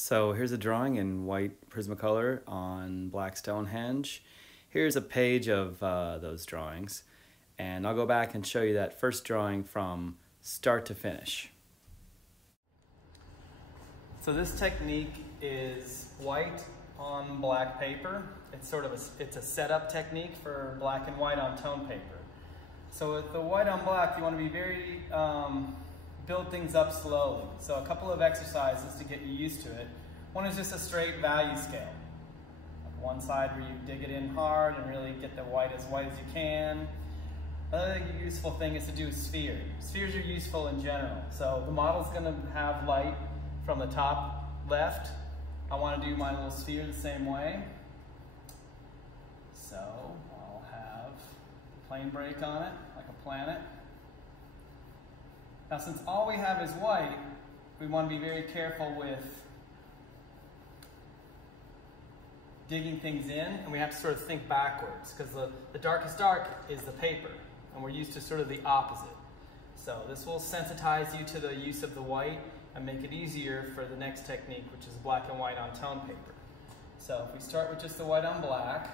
So here's a drawing in white Prismacolor on black Stonehenge. Here's a page of those drawings, and I'll go back and show you that first drawing from start to finish. So this technique is white on black paper. It's it's a setup technique for black and white on tone paper. So with the white on black, you want to be very build things up slowly. So a couple of exercises to get you used to it. One is just a straight value scale. Like one side where you dig it in hard and really get the white as you can. Another useful thing is to do a sphere. Spheres are useful in general. So the model's going to have light from the top left. I want to do my little sphere the same way. So I'll have a plane break on it, like a planet. Now, since all we have is white, we want to be very careful with digging things in, and we have to sort of think backwards, because the darkest dark is the paper, and we're used to sort of the opposite. So this will sensitize you to the use of the white and make it easier for the next technique, which is black and white on tone paper. So if we start with just the white on black,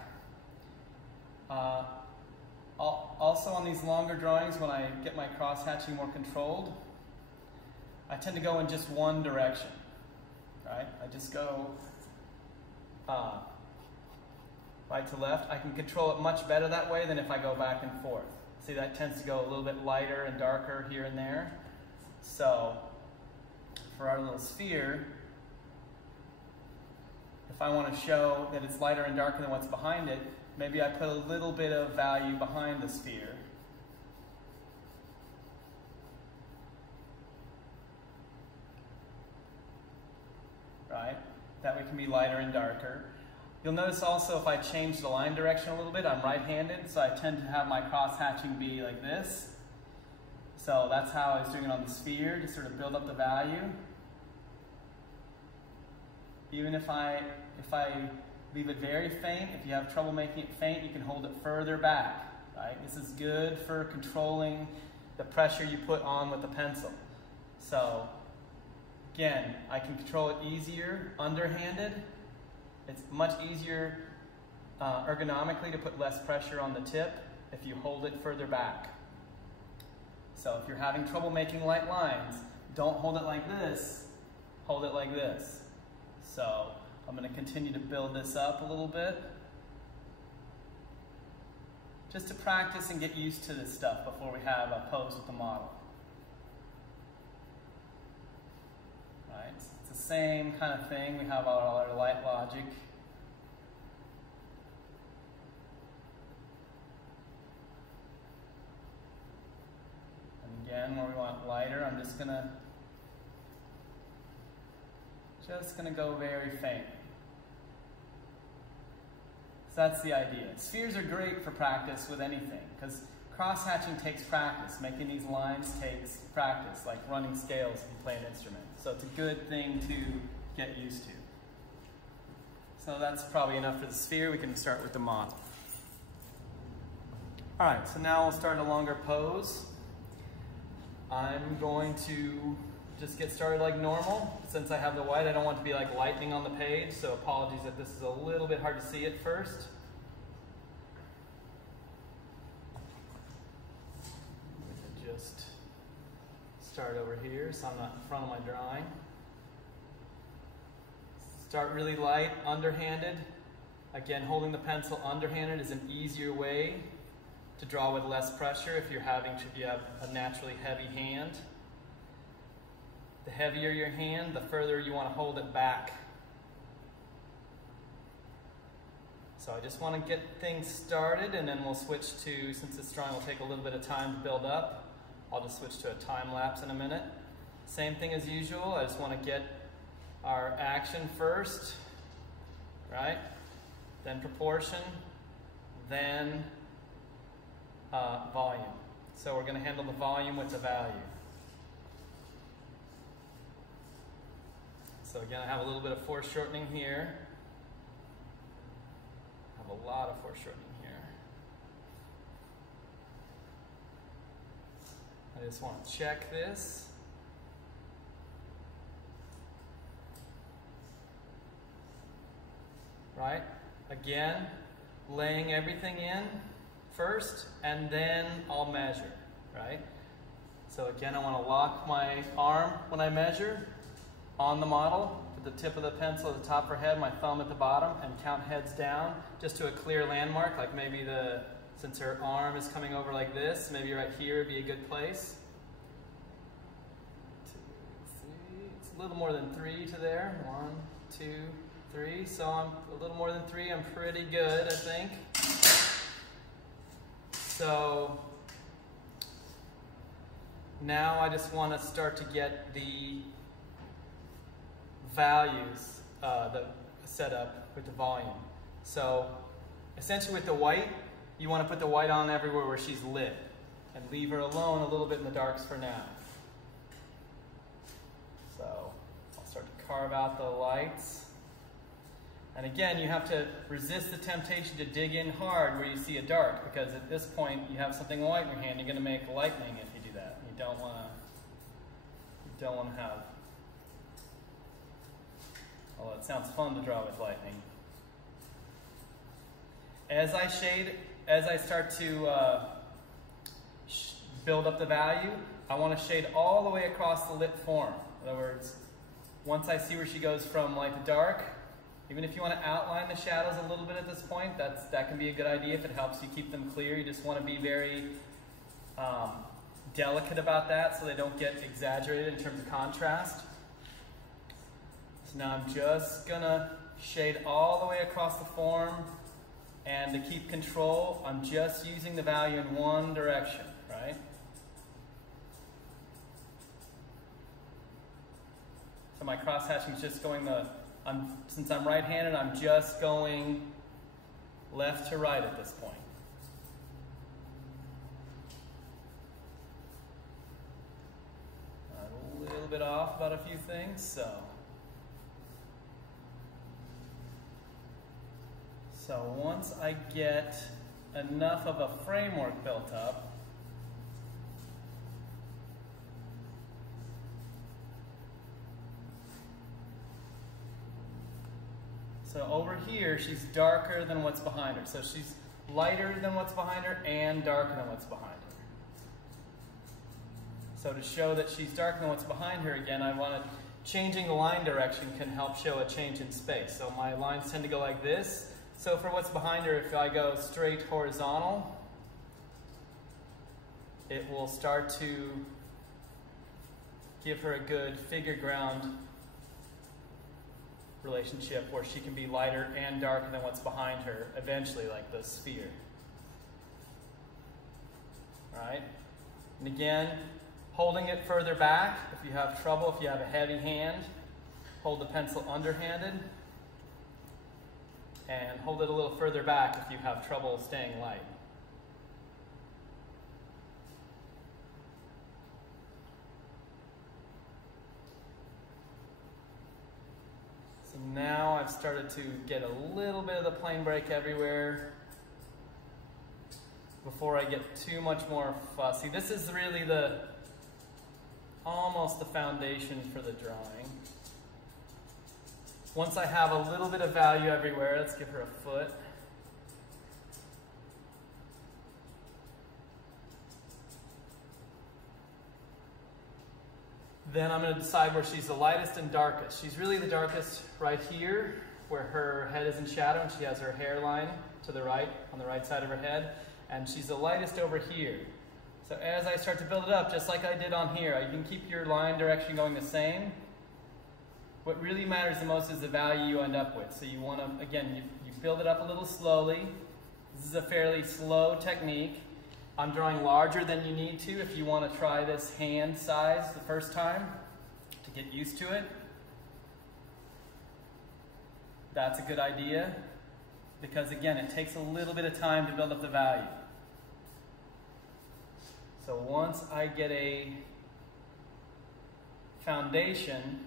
also on these longer drawings, when I get my cross-hatching more controlled, I tend to go in just one direction, right? I just go right to left. I can control it much better that way than if I go back and forth. See, that tends to go a little bit lighter and darker here and there. So for our little sphere, if I want to show that it's lighter and darker than what's behind it, maybe I put a little bit of value behind the sphere. Right? That way it can be lighter and darker. You'll notice also if I change the line direction a little bit, I'm right-handed, so I tend to have my cross-hatching be like this. So that's how I was doing it on the sphere, to sort of build up the value. Even if I leave it very faint, if you have trouble making it faint, you can hold it further back, right? This is good for controlling the pressure you put on with the pencil. So again, I can control it easier underhanded. It's much easier ergonomically to put less pressure on the tip if you hold it further back. So if you're having trouble making light lines, don't hold it like this, hold it like this. So I'm going to continue to build this up a little bit, just to practice and get used to this stuff before we have a pose with the model. Right? It's the same kind of thing. We have all our light logic. And again, where we want lighter, I'm just gonna go very faint. So that's the idea. Spheres are great for practice with anything, because cross-hatching takes practice. Making these lines takes practice, like running scales if you play an instrument. So it's a good thing to get used to. So that's probably enough for the sphere. We can start with the model. All right, so now we'll start a longer pose. I'm going to just get started like normal. Since I have the white, I don't want it to be like lightning on the page, so apologies if this is a little bit hard to see at first. Just start over here so I'm not in front of my drawing. Start really light, underhanded. Again, holding the pencil underhanded is an easier way to draw with less pressure if you have a naturally heavy hand. The heavier your hand, the further you want to hold it back. So I just want to get things started, and then we'll switch to, since this drawing will take a little bit of time to build up, I'll just switch to a time lapse in a minute. Same thing as usual, I just want to get our action first, right? Then proportion, then volume. So we're going to handle the volume with the value. So again, I have a little bit of foreshortening here. I have a lot of foreshortening here. I just want to check this. right? Again, laying everything in first, and then I'll measure, right? So again, I want to lock my arm when I measure on the model, put the tip of the pencil at the top of her head, my thumb at the bottom, and count heads down just to a clear landmark, like maybe since her arm is coming over like this, maybe right here would be a good place. 2, 3, it's a little more than 3 to there. 1, 2, 3, so I'm a little more than 3, I'm pretty good, I think. So now I just want to start to get the values set up with the volume. So essentially with the white, you want to put the white on everywhere where she's lit and leave her alone a little bit in the darks for now. So I'll start to carve out the lights. And again, you have to resist the temptation to dig in hard where you see a dark, because at this point you have something white in your hand, you're going to make lightning if you do that. You don't want to have, well, it sounds fun to draw with lightning. As I start to build up the value, I want to shade all the way across the lit form. In other words, once I see where she goes from light to dark, even if you want to outline the shadows a little bit at this point, that can be a good idea if it helps you keep them clear. You just want to be very delicate about that so they don't get exaggerated in terms of contrast. So now I'm just going to shade all the way across the form, and to keep control, I'm just using the value in one direction, right? So my cross-hatching is just going since I'm right-handed, I'm just going left to right at this point. A little bit off about a few things, So once I get enough of a framework built up, so over here, she's darker than what's behind her. So she's lighter than what's behind her and darker than what's behind her. So to show that she's darker than what's behind her, again, changing the line direction can help show a change in space. So my lines tend to go like this. So for what's behind her, if I go straight horizontal, it will start to give her a good figure ground relationship where she can be lighter and darker than what's behind her, eventually, like the sphere. All right? And again, holding it further back, if you have trouble, if you have a heavy hand, hold the pencil underhanded, and hold it a little further back if you have trouble staying light. So now I've started to get a little bit of the plane break everywhere before I get too much more fussy. This is really almost the foundation for the drawing. Once I have a little bit of value everywhere, let's give her a foot. Then I'm going to decide where she's the lightest and darkest. She's really the darkest right here, where her head is in shadow and she has her hairline to the right, on the right side of her head. And she's the lightest over here. So as I start to build it up, just like I did on here, you can keep your line direction going the same. What really matters the most is the value you end up with. So you want to, again, you build it up a little slowly. This is a fairly slow technique. I'm drawing larger than you need to if you want to try this hand size the first time to get used to it. That's a good idea because, again, it takes a little bit of time to build up the value. So once I get a foundation,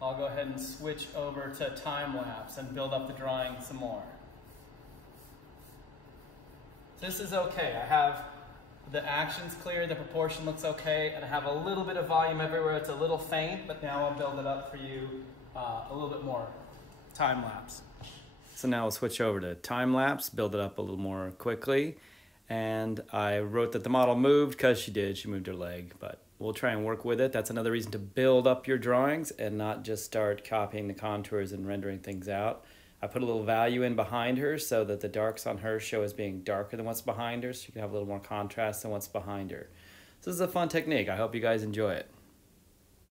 I'll go ahead and switch over to time lapse and build up the drawing some more. This is okay. I have the actions clear, the proportion looks okay, and I have a little bit of volume everywhere. It's a little faint, but now I'll build it up for you a little bit more. time lapse. So now we'll switch over to time lapse, build it up a little more quickly. And I wrote that the model moved because she did, she moved her leg, but we'll try and work with it. That's another reason to build up your drawings and not just start copying the contours and rendering things out. I put a little value in behind her so that the darks on her show as being darker than what's behind her, so you can have a little more contrast than what's behind her. So this is a fun technique. I hope you guys enjoy it.